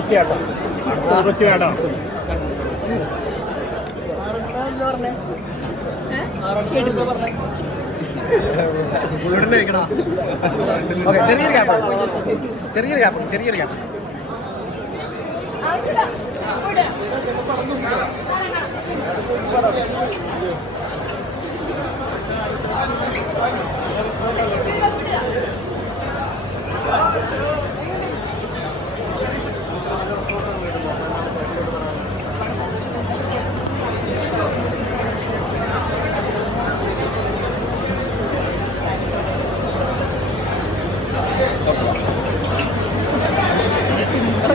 തുടർച്ചയാട്ടോ തുടർച്ചയാട്ടോ ചെറിയൊരു ഗ്യാപ്പ് ചെറിയൊരു ഗ്യാപ്പ് ചെറിയൊരു ഗ്യാപ്പ്